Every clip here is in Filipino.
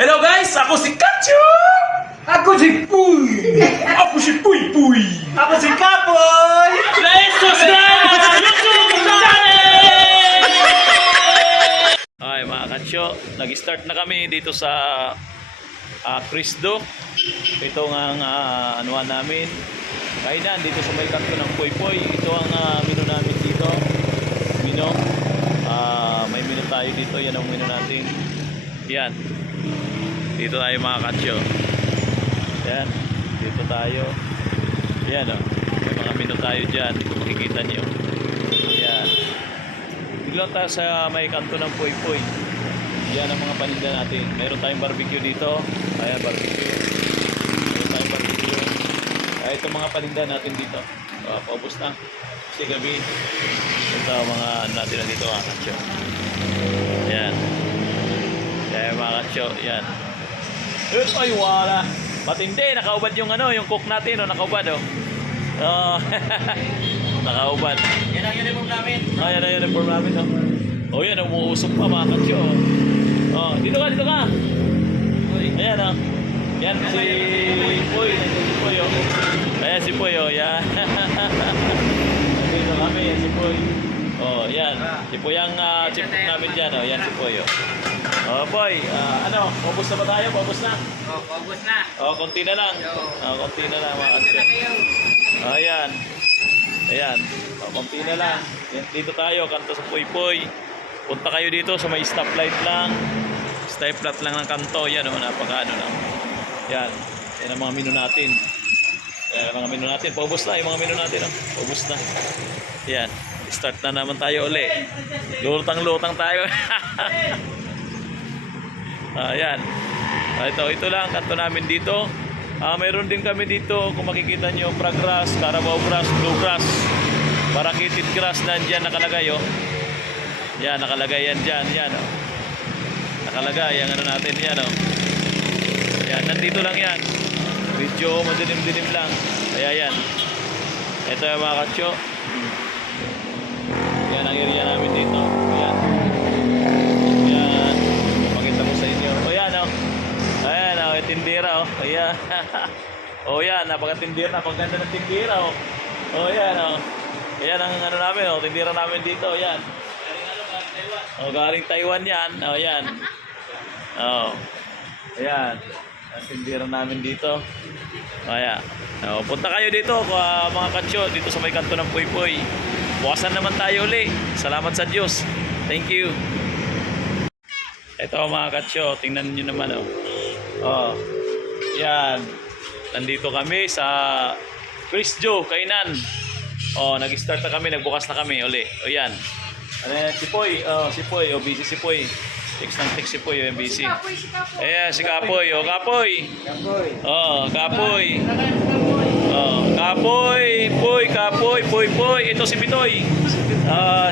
Hello guys, ako si Kacho! Ako si Puy! Ako si Puy Puy! Ako si Kapoy! Let's subscribe sa YouTube channel! Ay mga Kacho, nag-start na kami dito sa Cristo. Ito ang anuan namin. Kainan dito sa may kanto ng Poy Poy. Ito ang menu namin dito. Menu. May menu tayo dito. Yan ang menu natin. Yan. Dito tayo mga Kacho. Yan. Dito tayo. Yan o. May mga menu tayo dyan. Kung makikita nyo. Yan. Biglang tayo sa may kanto ng Poy Poy. Yan ang mga paninda natin. Meron tayong barbecue dito. Ayan, barbecue. Meron tayong barbecue. Itong mga paninda natin dito. Paubos na. Kasi gabi. Ito mga ano natin na dito mga Kacho. Yan. Yan mga Kacho. Yan. Ay wala. Matindi. Nakaubad yung ano, yung cook natin. Nakaubad o. Nakaubad. Yan ang uniform namin. Yan ang uniform namin. Yan ang umuusok pa mga Kacho. Dito ka, dito ka. Ayan o. Yan si Poy. Si Poy o. Ayan si Poy o. Yan. Dito kami. Yan si Poy. Yan. Si Poy ang chip namin dyan o. Yan si Poy o. Poy. Ano? Paubos na ba tayo? Paubos na? Paubos na. Konti na lang. Konti na lang mga Kacho. Ayan. Ayan. Konti na lang. Dito tayo. Kanto sa Poy Poy. Punta kayo dito sa may stoplight lang. Stoplight lang ng kanto. Yan o. Napaka-ano lang. Yan. Yan ang mga menu natin. Yan ang mga menu natin. Paubos na yung mga menu natin. Paubos na. Yan. Start na naman tayo uli. Lutang-lutang tayo. Yan. Ito lang. Kanto namin dito. Mayroon din kami dito. Kung makikita nyo. Pragrass, Carabao grass, bluegrass, parakited grass. Nandyan nakalagay o. Yan. Nakalagay yan dyan. Yan o. Nakalagay. Ang ano natin. Yan o. Yan, nandito lang yan. Medyo madilim-dilim lang. Kaya yan. Ito yung mga Kacho. Yan ang area namin dito. Yan. Yan. Pakita ko sa inyo. Yan o. Ayan o. Tindira o. Ayan. Yan. Napakatindira. Napaganda ng tindira o. Yan o. Ayan ang ano namin o. Tindira namin dito. Yan. Galing Taiwan yan. Yan. Ayan. Ang tindira namin dito. Ayan. Punta kayo dito mga Kacho. Dito sa may kanto ng Poy Poy. Bukasan naman tayo uli. Salamat sa Diyos. Thank you. Ito mga Kacho. Tingnan nyo naman yan. Nandito kami sa Cristo Kainan. Nag-start na kami. Nagbukas na kami uli. Yan. Si Poy. Si Poy. Busy si Poy. Text ng text si Poy, yung busy. Ayan, si Kapoy. Kapoy. Kapoy. Kapoy. Poy, Kapoy. Poy, Poy. Ito si Bitoy.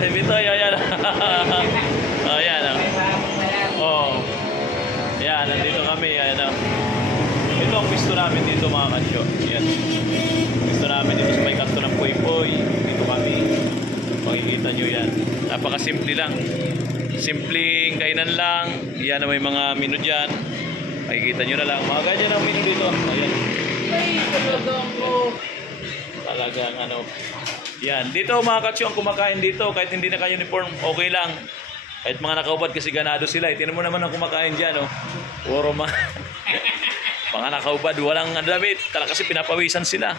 Si Bitoy. Ayan. Ayan. Ayan, nandito kami. Ayan. Ito ang pisto namin dito mga Kacho. Ayan. Pisto namin dito sa may kanto ng Poy Poy. Dito kami. Makikita nyo yan. Napakasimple lang. Simpleng kainan lang. Yan na may mga menu dyan. Makikita nyo na lang. Mga ganyan ang menu dito. Ayan. Talagang ano. Yan. Dito mga Kacho ang kumakain dito. Kahit hindi naka-uniform, okay lang. Kahit mga nakaubad kasi ganado sila. Tinan mo naman ang kumakain dyan. Puro mga nakaubad. Walang damit. Kasi pinapawisan sila.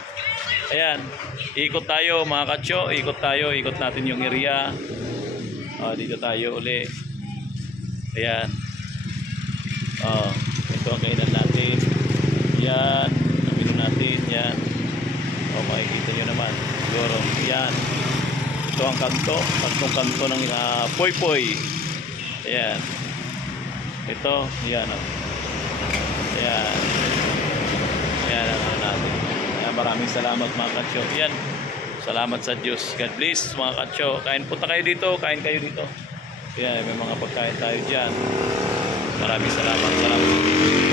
Ayan. Ikot tayo mga Kacho. Ikot tayo. Ikot natin yung area. Dito tayo uli. Ayan. Ito ang kainan natin. Yan. Ang menu natin. Yan. Makikita nyo naman. Siguro. Yan. Ito ang kanto. Tatlong kanto ng Poy Poy. Ayan. Ito. Yan. Ayan. Ayan ang ano natin. Ayan. Maraming salamat mga Kacho. Yan. Salamat sa Diyos. God bless mga Kacho. Punta kayo dito. Kain kayo dito. Yan, may mga pagkain tayo dyan. Maraming salamat. Salamat.